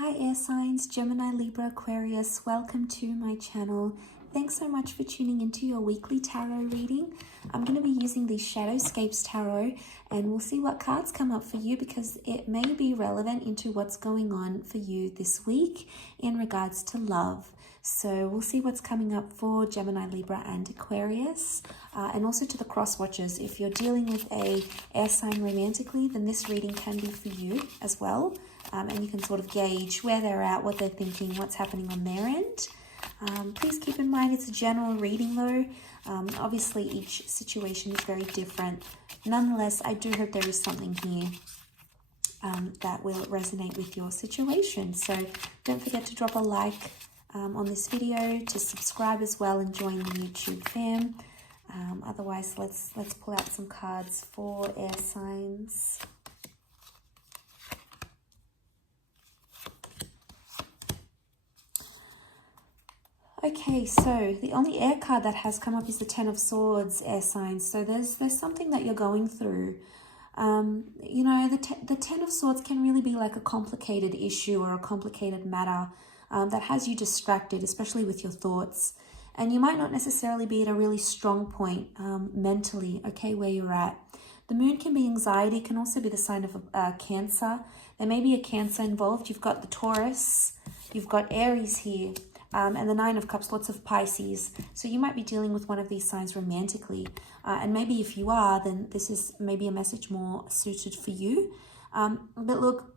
Hi air signs, Gemini, Libra, Aquarius, welcome to my channel. Thanks so much for tuning into your weekly tarot reading. I'm going to be using the Shadowscapes Tarot and we'll see what cards come up for you because it may be relevant into what's going on for you this week in regards to love. So we'll see what's coming up for Gemini, Libra and Aquarius, and also to the cross watchers. If you're dealing with a air sign romantically, then this reading can be for you as well. And you can sort of gauge where they're at, what they're thinking, what's happening on their end. Please keep in mind it's a general reading though. Obviously each situation is very different. Nonetheless, I do hope there is something here that will resonate with your situation. So don't forget to drop a like on this video, to subscribe as well and join the YouTube fam. Otherwise, let's pull out some cards for air signs. Okay, so the only air card that has come up is the Ten of Swords, air signs. So there's something that you're going through. You know, the Ten of Swords can really be like a complicated issue or a complicated matter that has you distracted, especially with your thoughts. And you might not necessarily be at a really strong point mentally, okay, where you're at. The moon can be anxiety, can also be the sign of Cancer. There may be a Cancer involved. You've got the Taurus, you've got Aries here. And the Nine of Cups, lots of Pisces. So you might be dealing with one of these signs romantically. And maybe if you are, then this is maybe a message more suited for you. But look,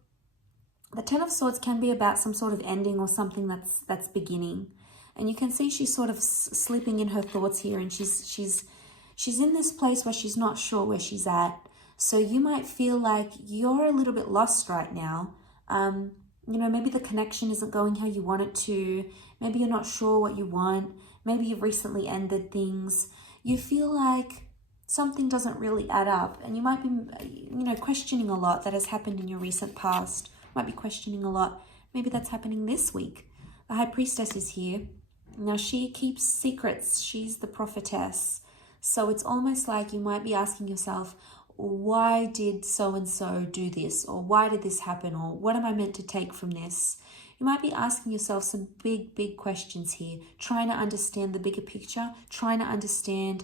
the Ten of Swords can be about some sort of ending or something that's beginning. And you can see she's sort of slipping in her thoughts here. And she's in this place where she's not sure where she's at. So you might feel like you're a little bit lost right now. You know, maybe the connection isn't going how you want it to. Maybe you're not sure what you want. Maybe you've recently ended things. You feel like something doesn't really add up. And you might be, you know, questioning a lot that has happened in your recent past. Might be questioning a lot. Maybe that's happening this week. The High Priestess is here. Now, she keeps secrets. She's the prophetess. So it's almost like you might be asking yourself, why did so-and-so do this? Or why did this happen? Or what am I meant to take from this? You might be asking yourself some big questions here, trying to understand the bigger picture, trying to understand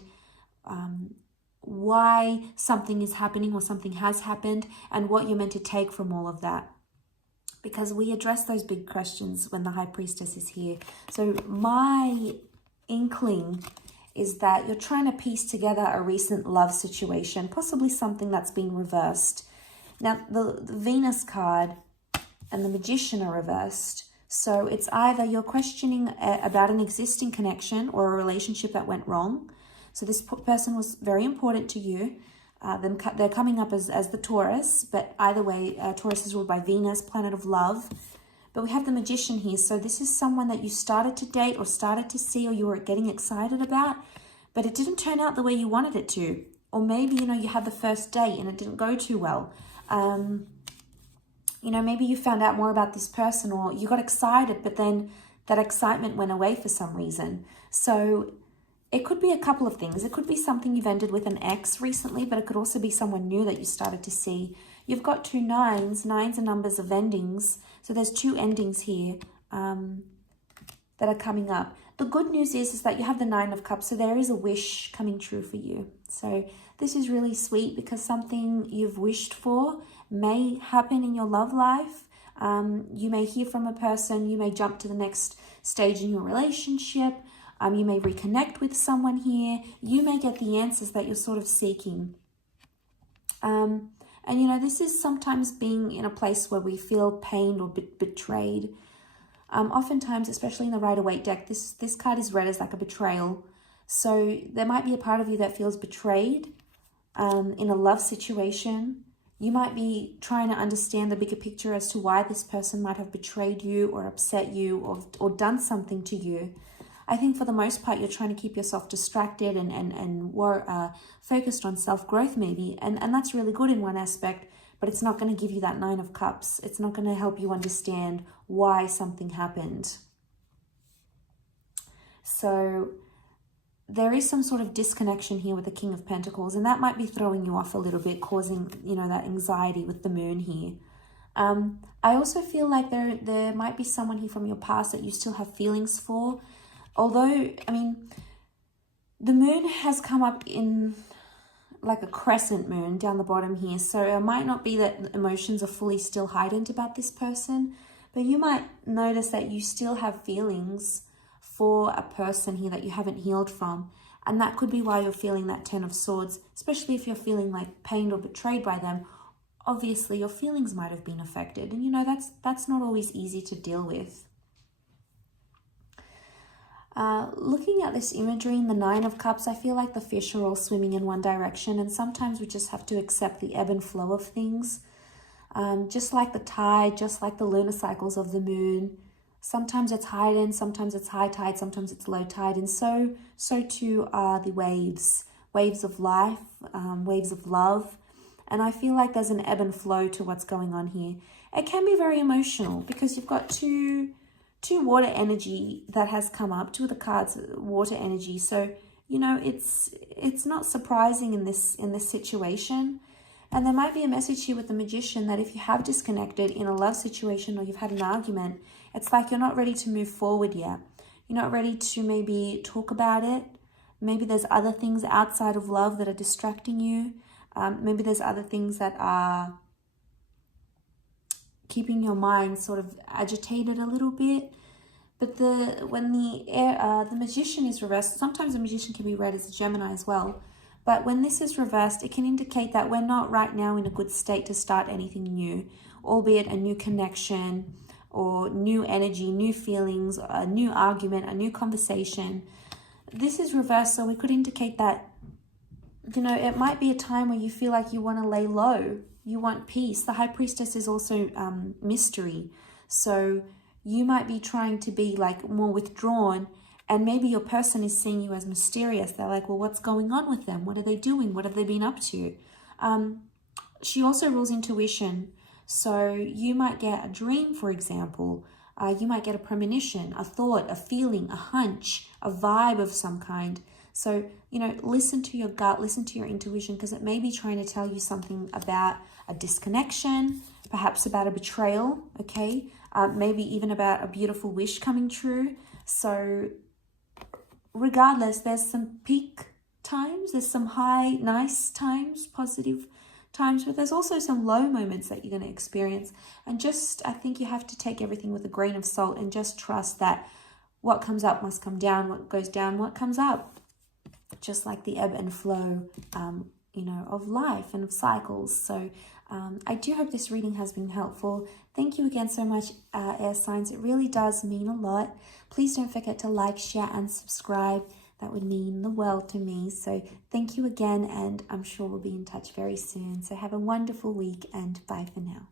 why something is happening or something has happened and what you're meant to take from all of that. Because we address those big questions when the High Priestess is here. So my inkling is that you're trying to piece together a recent love situation, possibly something that's been reversed. Now, the Venus card and the Magician are reversed. So it's either you're questioning about an existing connection or a relationship that went wrong. So this person was very important to you. They're coming up as the Taurus, but either way, Taurus is ruled by Venus, planet of love. But we have the Magician here. So this is someone that you started to date or started to see or you were getting excited about, but it didn't turn out the way you wanted it to. Or maybe, you know, you had the first date and it didn't go too well. You know, maybe you found out more about this person or you got excited, but then that excitement went away for some reason. So it could be a couple of things. It could be something you've ended with an ex recently, but it could also be someone new that you started to see. You've got two nines. Nines are numbers of endings. So there's two endings here that are coming up. The good news is that you have the Nine of Cups. So there is a wish coming true for you. So this is really sweet because something you've wished for may happen in your love life. You may hear from a person. You may jump to the next stage in your relationship. You may reconnect with someone here. You may get the answers that you're sort of seeking. And, you know, this is sometimes being in a place where we feel pained or betrayed. Oftentimes, especially in the Rider-Waite deck, this card is read as like a betrayal. So there might be a part of you that feels betrayed in a love situation. You might be trying to understand the bigger picture as to why this person might have betrayed you or upset you or done something to you. I think for the most part, you're trying to keep yourself distracted and focused on self-growth maybe. And that's really good in one aspect, but it's not going to give you that Nine of Cups. It's not going to help you understand why something happened. So there is some sort of disconnection here with the King of Pentacles, and that might be throwing you off a little bit, causing, you know, that anxiety with the moon here. I also feel like there might be someone here from your past that you still have feelings for. Although, I mean, the moon has come up in like a crescent moon down the bottom here. So it might not be that emotions are fully still heightened about this person, but you might notice that you still have feelings for a person here that you haven't healed from. And that could be why you're feeling that Ten of Swords, especially if you're feeling like pained or betrayed by them. Obviously, your feelings might have been affected. And, you know, that's not always easy to deal with. Looking at this imagery in the Nine of Cups, I feel like the fish are all swimming in one direction, and sometimes we just have to accept the ebb and flow of things. Just like the tide, just like the lunar cycles of the moon. Sometimes it's heightened, sometimes it's high tide, sometimes it's low tide, and so too are the waves. Waves of life, waves of love. And I feel like there's an ebb and flow to what's going on here. It can be very emotional because you've got two water energy that has come up, two of the cards, water energy. So, you know, it's not surprising in this situation. And there might be a message here with the Magician that if you have disconnected in a love situation or you've had an argument, it's like you're not ready to move forward yet. You're not ready to maybe talk about it. Maybe there's other things outside of love that are distracting you. Maybe there's other things that are keeping your mind sort of agitated a little bit. But when the Magician is reversed, sometimes the Magician can be read as a Gemini as well. But when this is reversed, it can indicate that we're not right now in a good state to start anything new, albeit a new connection or new energy, new feelings, a new argument, a new conversation. This is reversed, so we could indicate that, you know, it might be a time where you feel like you want to lay low. You want peace. The High Priestess is also mystery. So you might be trying to be like more withdrawn, and maybe your person is seeing you as mysterious. They're like, well, what's going on with them? What are they doing? What have they been up to? She also rules intuition. So you might get a dream, for example. You might get a premonition, a thought, a feeling, a hunch, a vibe of some kind. So, you know, listen to your gut, listen to your intuition, because it may be trying to tell you something about a disconnection, perhaps about a betrayal, okay? Maybe even about a beautiful wish coming true. So regardless, there's some peak times, there's some high, nice times, positive times, but there's also some low moments that you're going to experience. And just, I think you have to take everything with a grain of salt and just trust that what comes up must come down, what goes down, what comes up. Just like the ebb and flow, you know, of life and of cycles. So I do hope this reading has been helpful. Thank you again so much, air signs. It really does mean a lot. Please don't forget to like, share, and subscribe. That would mean the world to me. So thank you again, and I'm sure we'll be in touch very soon. So have a wonderful week, and bye for now.